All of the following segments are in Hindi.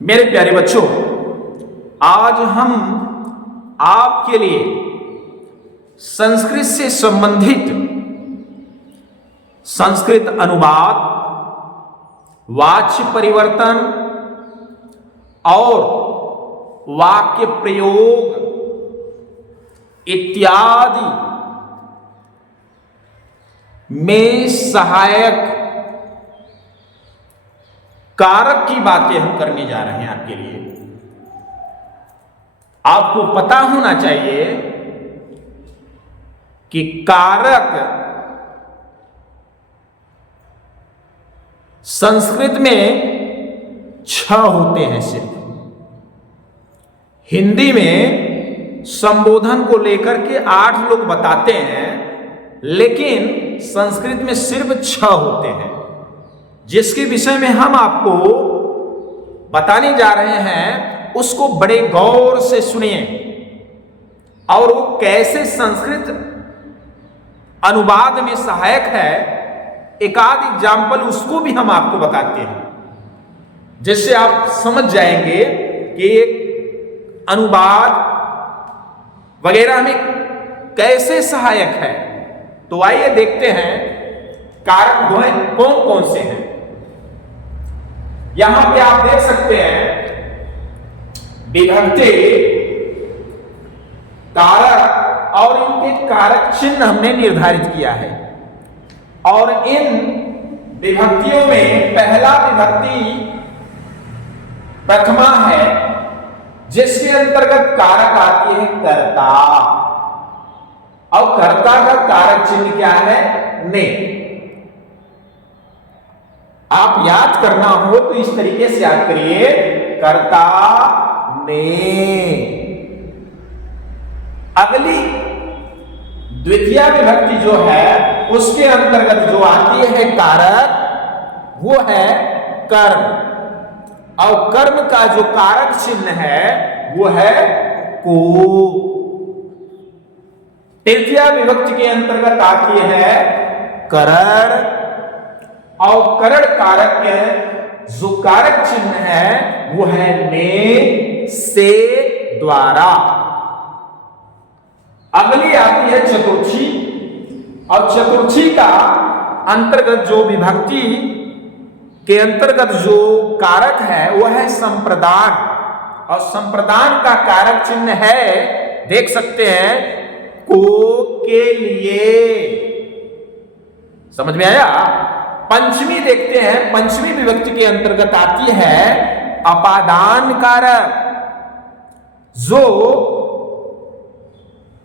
मेरे प्यारे बच्चों, आज हम आपके लिए संस्कृत से संबंधित संस्कृत अनुवाद, वाच्य परिवर्तन और वाक्य प्रयोग इत्यादि में सहायक कारक की बातें हम करने जा रहे हैं आपके लिए। आपको पता होना चाहिए कि कारक संस्कृत में 6 होते हैं सिर्फ। हिंदी में संबोधन को लेकर के 8 लोग बताते हैं, लेकिन संस्कृत में सिर्फ 6 होते हैं, जिसके विषय में हम आपको बताने जा रहे हैं। उसको बड़े गौर से सुनिए और वो कैसे संस्कृत अनुवाद में सहायक है, एक आध एग्जाम्पल उसको भी हम आपको बताते हैं, जिससे आप समझ जाएंगे कि एक अनुवाद वगैरह में कैसे सहायक है। तो आइए देखते हैं कारक वो हैं कौन कौन से हैं। यहां पे आप देख सकते हैं विभक्ति, कारक और इनके कारक चिन्ह हमने निर्धारित किया है। और इन विभक्तियों में पहला विभक्ति प्रथमा है, जिसके अंतर्गत कारक आती है कर्ता, और कर्ता का कारक चिन्ह क्या है? ने। आप याद करना हो तो इस तरीके से याद करिए, कर्ता ने। अगली द्वितीय विभक्ति जो है उसके अंतर्गत जो आती है कारक, वो है कर्म, और कर्म का जो कारक चिन्ह है वो है को। तृतीय विभक्ति के अंतर्गत आती है करण, और करण कारक के जो कारक चिन्ह है वो है ने, से, द्वारा। अगली आती है चतुर्थी, और चतुर्थी का अंतर्गत जो विभक्ति के अंतर्गत जो कारक है वो है संप्रदान, और संप्रदान का कारक चिन्ह है, देख सकते हैं, को, के लिए। समझ में आया? पंचमी देखते हैं, पंचमी विभक्ति के अंतर्गत आती है अपादान कारक, जो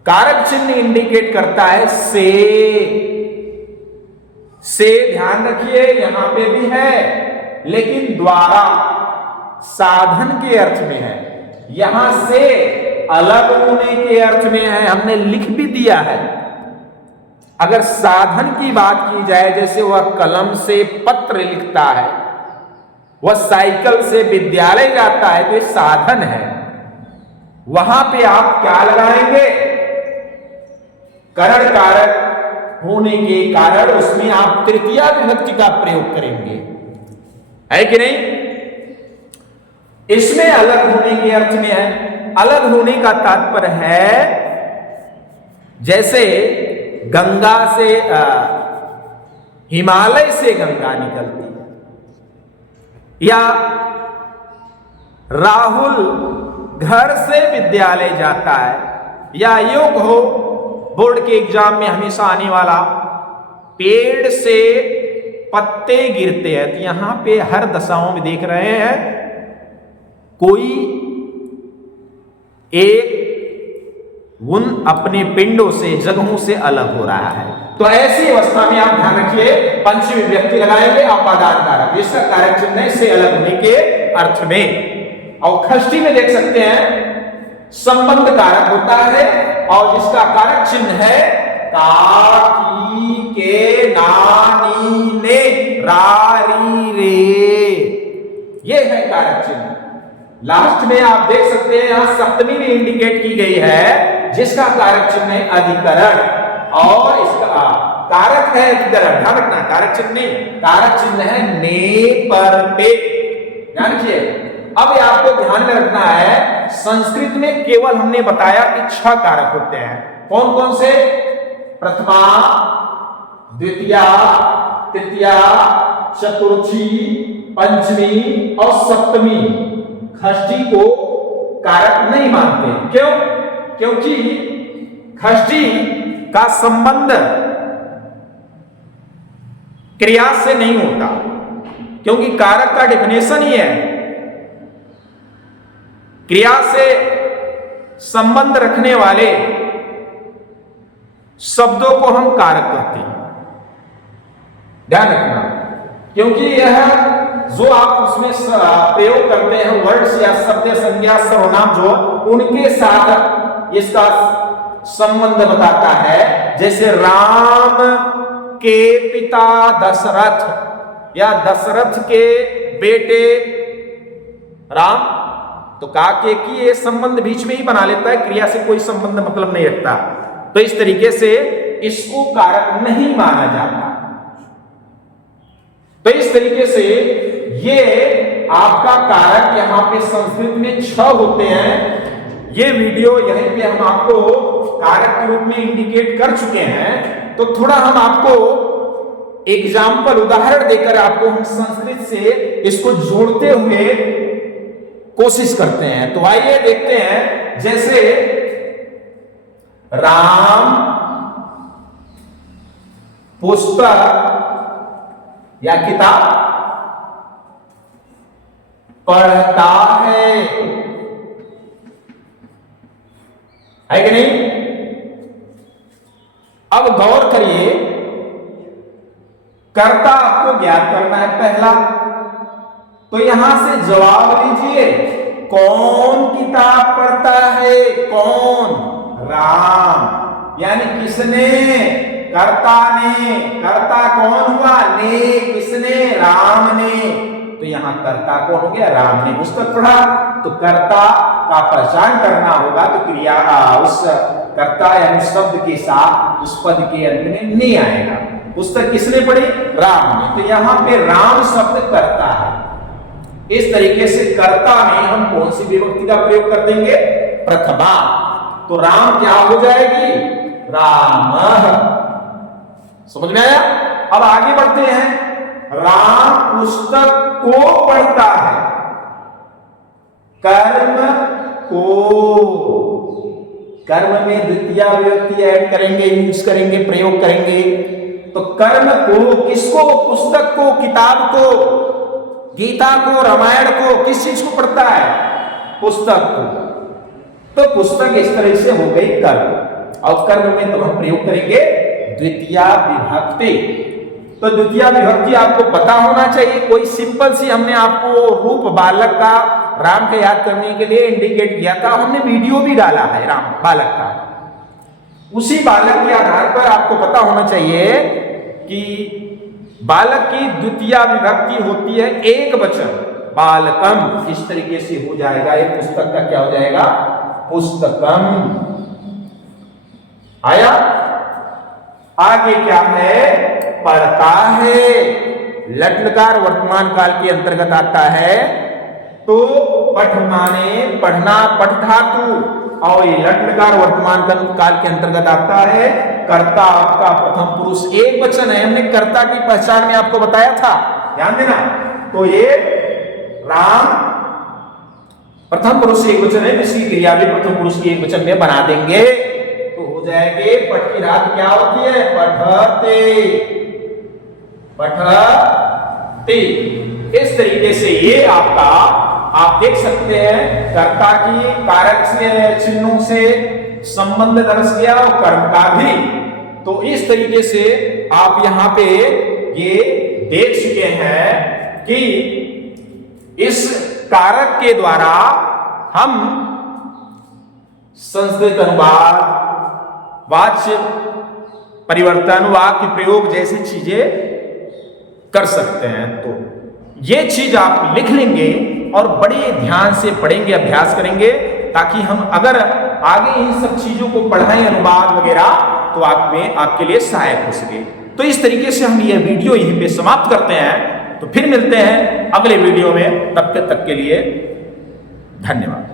कारक चिन्ह इंडिकेट करता है से। ध्यान रखिए यहां पे भी है, लेकिन द्वारा साधन के अर्थ में है, यहां से अलग होने के अर्थ में है। हमने लिख भी दिया है। अगर साधन की बात की जाए, जैसे वह कलम से पत्र लिखता है, वह साइकिल से विद्यालय जाता है, तो ये साधन है। वहां पे आप क्या लगाएंगे? करण कारक होने के कारण उसमें आप तृतीय विभक्ति का प्रयोग करेंगे, है कि नहीं? इसमें अलग होने के अर्थ में है। अलग होने का तात्पर्य है, जैसे गंगा से हिमालय से गंगा निकलती है, या राहुल घर से विद्यालय जाता है, या योग हो बोर्ड के एग्जाम में हमेशा आने वाला, पेड़ से पत्ते गिरते हैं। तो यहां पे हर दशाओं में देख रहे हैं कोई एक उन अपने पिंडों से, जगहों से अलग हो रहा है। तो ऐसी अवस्था में आप ध्यान रखिए, पंचमी विभक्ति लगाएंगे अपादान कारक, जिसका कारक चिन्ह से अलग होने के अर्थ में। और षष्ठी में देख सकते हैं संबंध कारक होता है, और जिसका कारक चिन्ह है का, की, के, ना, नी, ने, रा, री, रे। ये है कारक चिन्ह। लास्ट में आप देख सकते हैं यहां सप्तमी में इंडिकेट की गई है, जिसका कारक चिन्ह है अधिकरण, और इसका कारक है अधिकरण। ध्यान रखना, कारक चिन्ह नहीं, कारक चिन्ह है ने, पर, पे। ध्यान रखिए, अब ये आपको ध्यान में रखना है, संस्कृत में केवल हमने बताया कि 6 कारक होते हैं। कौन कौन से? प्रथमा, द्वितीया, तृतीया, चतुर्थी, पंचमी और सप्तमी। षष्ठी को कारक नहीं मानते। क्यों? क्योंकि षष्ठी का संबंध क्रिया से नहीं होता, क्योंकि कारक का डेफिनेशन ही है क्रिया से संबंध रखने वाले शब्दों को हम कारक कहते हैं। ध्यान रखना, क्योंकि यह जो आप उसमें प्रयोग करते हैं वर्ड्स या शब्द संज्ञा सर्वनाम, जो उनके साथ इसका संबंध बताता है। जैसे राम के पिता दशरथ या दशरथ के बेटे राम, तो का के की ये संबंध बीच में ही बना लेता है, क्रिया से कोई संबंध मतलब नहीं रखता। तो इस तरीके से इसको कारक नहीं माना जाता। तो इस तरीके से ये आपका कारक यहां पे संस्कृत में 6 होते हैं। ये वीडियो यहीं पे हम आपको कारक के रूप में इंडिकेट कर चुके हैं। तो थोड़ा हम आपको एग्जाम्पल उदाहरण देकर आपको हम संस्कृत से इसको जोड़ते हुए कोशिश करते हैं। तो आइए देखते हैं। जैसे राम पुस्तक या किताब पढ़ता है कि नहीं? अब गौर करिए, कर्ता आपको ज्ञात करना है पहला। तो यहां से जवाब लीजिए, कौन किताब पढ़ता है? कौन? राम। यानी किसने? कर्ता ने। कर्ता कौन हुआ? ने। किसने? राम ने। तो यहां कर्ता कौन हो गया? राम ने पुस्तक पढ़ा। तो कर्ता का पहचान करना होगा, तो क्रिया उस कर्ता यानी शब्द के साथ उस पद के अंत में ने आएगा। पुस्तक किसने पढ़ी? राम ने। तो यहां पे राम शब्द कर्ता है। इस तरीके से कर्ता में हम कौन सी विभक्ति का प्रयोग कर देंगे? प्रथमा। तो राम क्या हो जाएगी? राम। समझ में आया? अब आगे बढ़ते हैं। राम पुस्तक को पढ़ता है। कर्म को, कर्म में द्वितीय विभक्ति ऐड करेंगे, यूज करेंगे, प्रयोग करेंगे। तो कर्म को किसको? पुस्तक को, किताब को, गीता को, रामायण को, किस चीज को पढ़ता है? पुस्तक को। तो पुस्तक इस तरह से हो गई कर्म। और कर्म में तो हम प्रयोग करेंगे द्वितीय विभक्ति। तो द्वितीय विभक्ति आपको पता होना चाहिए। कोई सिंपल सी हमने आपको रूप बालक का राम के याद करने के लिए इंडिकेट किया था। हमने वीडियो भी डाला है राम बालक का। उसी बालक के आधार पर आपको पता होना चाहिए कि बालक की द्वितीय विभक्ति होती है एक वचन, बालकम। इस तरीके से हो जाएगा। ये पुस्तक का क्या हो जाएगा? पुस्तकम। आया? आगे क्या है? पढ़ता है। लट लकार वर्तमान काल के अंतर्गत आता है। तो पठ माने पढ़ना, पठ धातु, और ये लट लकार वर्तमान काल के अंतर्गत आता है। कर्ता आपका प्रथम पुरुष एक वचन है। हमने कर्ता की पहचान में आपको बताया था, ध्यान देना। तो ये राम प्रथम पुरुष एक वचन है, इसकी क्रिया भी प्रथम पुरुष की एक वचन में बना देंगे तो हो जाएंगे। पठ की धातु क्या होती है? पठते। पठते। इस तरीके से ये आपका आप देख सकते हैं कर्ता की कारक से चिन्हों से संबंध दर्ज किया और कर्म का भी। तो इस तरीके से आप यहां पे ये देख चुके हैं कि इस कारक के द्वारा हम संस्कृत अनुवाद, वाच्य परिवर्तन, वाक्य प्रयोग जैसी चीजें कर सकते हैं। तो ये चीज आप लिख लेंगे और बड़े ध्यान से पढ़ेंगे, अभ्यास करेंगे, ताकि हम अगर आगे इन सब चीजों को पढ़ाएं अनुवाद वगैरह तो आपके लिए सहायक हो सके। तो इस तरीके से हम ये वीडियो यहीं पे समाप्त करते हैं। तो फिर मिलते हैं अगले वीडियो में। तब तक के लिए धन्यवाद।